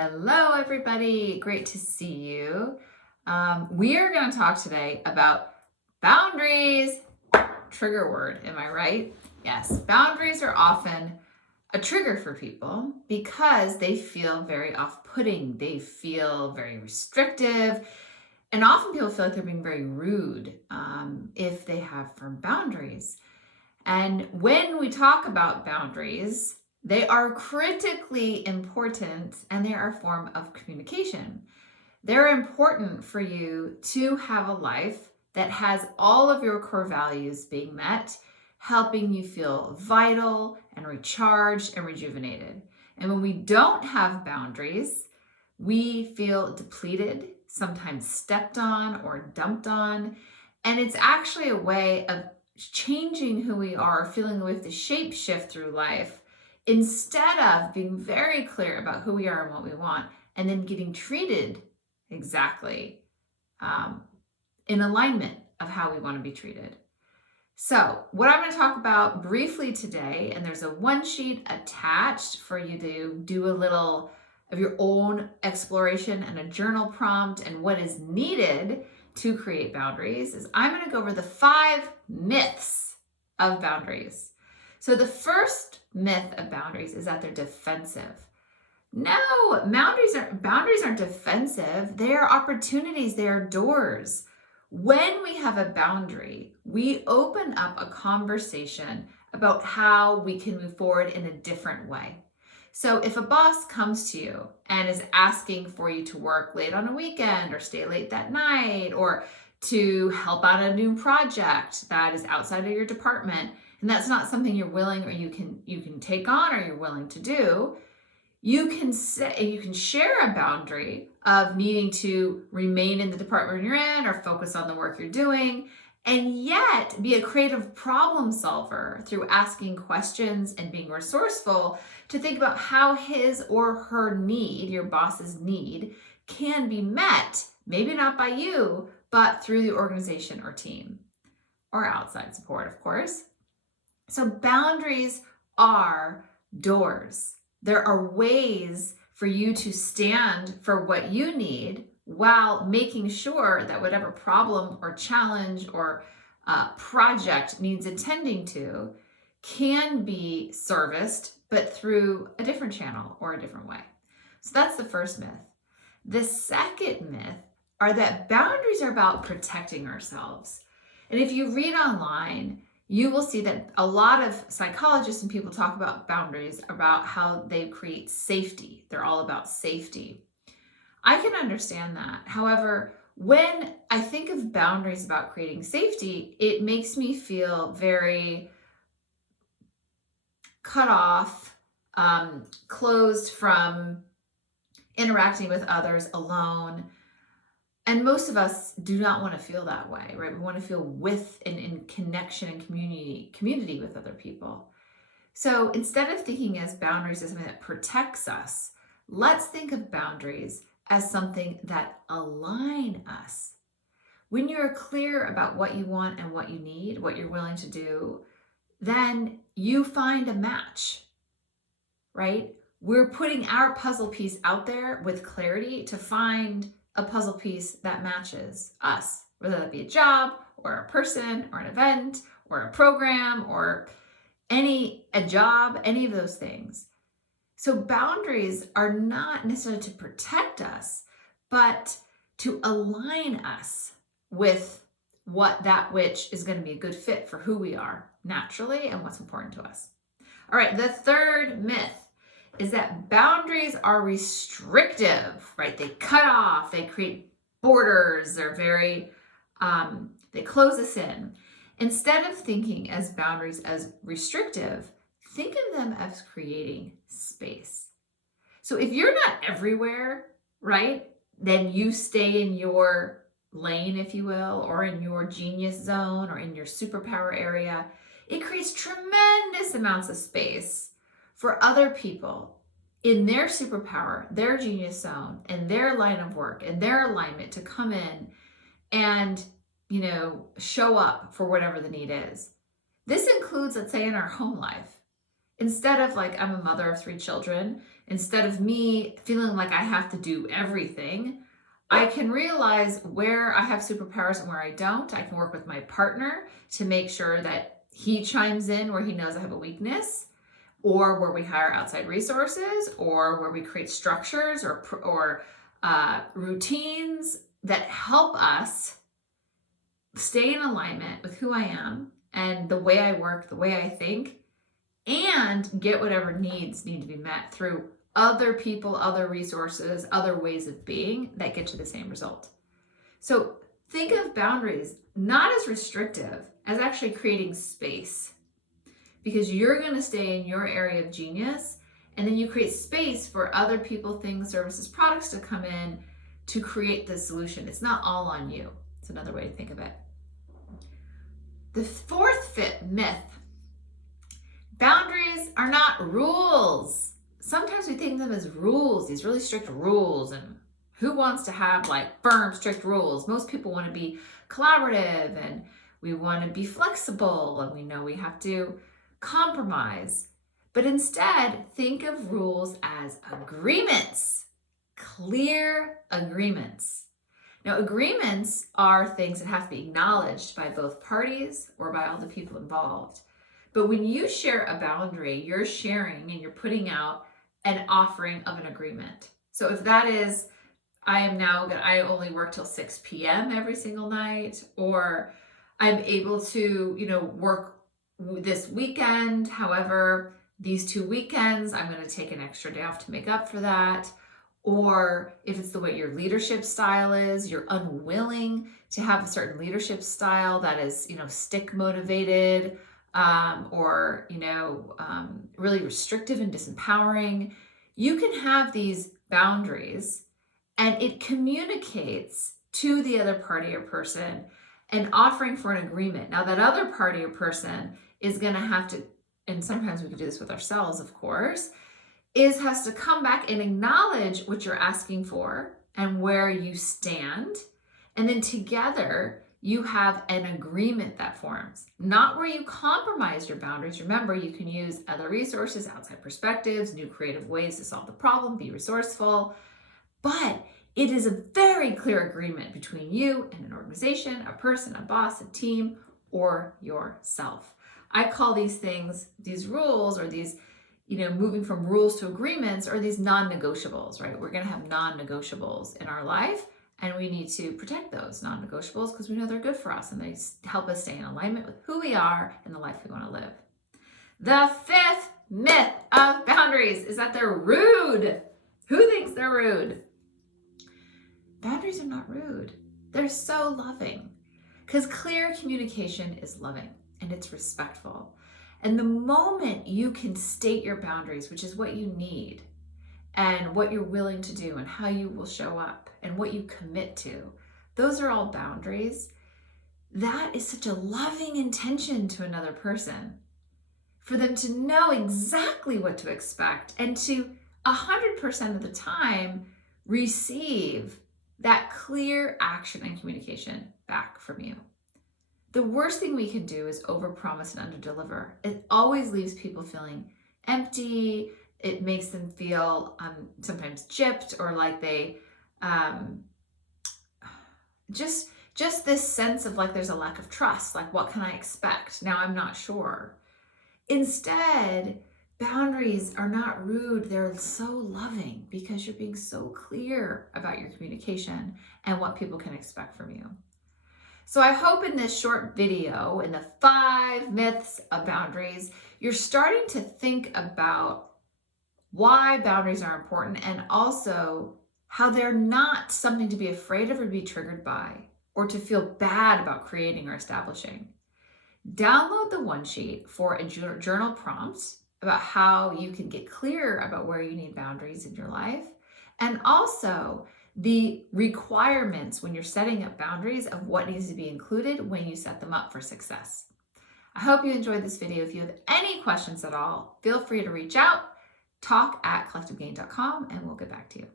Hello, everybody. Great to see you. We are going to talk today about boundaries. Trigger word, am I right? Yes, boundaries are often a trigger for people because they feel very off-putting. They feel very restrictive. And often people feel like they're being very rude if they have firm boundaries. And when we talk about boundaries, they are critically important and they are a form of communication. They're important for you to have a life that has all of your core values being met, helping you feel vital and recharged and rejuvenated. And when we don't have boundaries, we feel depleted, sometimes stepped on or dumped on. And it's actually a way of changing who we are, feeling we have to shape shift through life instead of being very clear about who we are and what we want, and then getting treated exactly in alignment of how we want to be treated. So what I'm going to talk about briefly today, and there's a one sheet attached for you to do a little of your own exploration and a journal prompt and what is needed to create boundaries, is I'm going to go over the 5 myths of boundaries. So the first myth of boundaries is that they're defensive. No, boundaries aren't defensive. They are opportunities. They are doors. When we have a boundary, we open up a conversation about how we can move forward in a different way. So if a boss comes to you and is asking for you to work late on a weekend or stay late that night or to help out a new project that is outside of your department, and that's not something you're willing or you can take on or you're willing to do, you can share a boundary of needing to remain in the department you're in or focus on the work you're doing, and yet be a creative problem solver through asking questions and being resourceful to think about how his or her need, your boss's need, can be met, maybe not by you, but through the organization or team, or outside support, of course. So boundaries are doors. There are ways for you to stand for what you need while making sure that whatever problem or challenge or project needs attending to can be serviced, but through a different channel or a different way. So that's the first myth. The second myth are that boundaries are about protecting ourselves. And if you read online, you will see that a lot of psychologists and people talk about boundaries, about how they create safety. They're all about safety. I can understand that. However, when I think of boundaries about creating safety, it makes me feel very cut off, closed from interacting with others, alone. And most of us do not want to feel that way, right? We want to feel with and in connection and community with other people. So instead of thinking as boundaries as something that protects us, let's think of boundaries as something that align us. When you're clear about what you want and what you need, what you're willing to do, then you find a match, right? We're putting our puzzle piece out there with clarity to find a puzzle piece that matches us, whether that be a job or a person or an event or a program or any of those things. So boundaries are not necessarily to protect us, but to align us with which is going to be a good fit for who we are naturally and what's important to us. All right, the third myth is that boundaries are restrictive, right? They cut off, they create borders, they're very, they close us in. Instead of thinking as boundaries as restrictive, think of them as creating space. So if you're not everywhere, right, then you stay in your lane, if you will, or in your genius zone or in your superpower area. It creates tremendous amounts of space for other people in their superpower, their genius zone, and their line of work and their alignment to come in and, show up for whatever the need is. This includes, let's say, in our home life. Instead of I'm a mother of 3 children, instead of me feeling like I have to do everything, I can realize where I have superpowers and where I don't. I can work with my partner to make sure that he chimes in where he knows I have a weakness, or where we hire outside resources, or where we create structures or routines that help us stay in alignment with who I am and the way I work, the way I think, and get whatever needs need to be met through other people, other resources, other ways of being that get to the same result. So think of boundaries not as restrictive, as actually creating space, because you're going to stay in your area of genius, and then you create space for other people, things, services, products to come in to create the solution. It's not all on you. It's another way to think of it. The fourth myth: boundaries are not rules. Sometimes we think of them as rules, these really strict rules, and who wants to have like firm, strict rules? Most people want to be collaborative, and we want to be flexible, and we know we have to compromise. But instead, think of rules as agreements, clear agreements. Now, agreements are things that have to be acknowledged by both parties or by all the people involved. But when you share a boundary, you're sharing and you're putting out an offering of an agreement. So if that is, I only work till 6 p.m. every single night, or I'm able to, work this weekend. However, these 2 weekends, I'm going to take an extra day off to make up for that. Or if it's the way your leadership style is, you're unwilling to have a certain leadership style that is, stick motivated, or really restrictive and disempowering. You can have these boundaries, and it communicates to the other party or person an offering for an agreement. Now, that other party or person is going to have to, and sometimes we can do this with ourselves, of course, has to come back and acknowledge what you're asking for and where you stand. And then together, you have an agreement that forms, not where you compromise your boundaries. Remember, you can use other resources, outside perspectives, new creative ways to solve the problem, be resourceful, but it is a very clear agreement between you and an organization, a person, a boss, a team, or yourself. I call these things, these rules, or these, moving from rules to agreements, or these non-negotiables, right? We're going to have non-negotiables in our life, and we need to protect those non-negotiables because we know they're good for us and they help us stay in alignment with who we are and the life we want to live. The fifth myth of boundaries is that they're rude. Who thinks they're rude? Boundaries are not rude. They're so loving, because clear communication is loving and it's respectful. And the moment you can state your boundaries, which is what you need and what you're willing to do and how you will show up and what you commit to, those are all boundaries. That is such a loving intention to another person, for them to know exactly what to expect and to 100% of the time receive that clear action and communication back from you. The worst thing we can do is overpromise and underdeliver. It always leaves people feeling empty. It makes them feel sometimes gypped, or like they just this sense of like there's a lack of trust. Like, what can I expect? Now I'm not sure. Instead, boundaries are not rude. They're so loving because you're being so clear about your communication and what people can expect from you. So I hope in this short video, in the 5 myths of boundaries, you're starting to think about why boundaries are important, and also how they're not something to be afraid of or be triggered by, or to feel bad about creating or establishing. Download the one sheet for a journal prompt about how you can get clear about where you need boundaries in your life, and also the requirements when you're setting up boundaries of what needs to be included when you set them up for success. I hope you enjoyed this video. If you have any questions at all, feel free to reach out, talk@collectivegain.com, and we'll get back to you.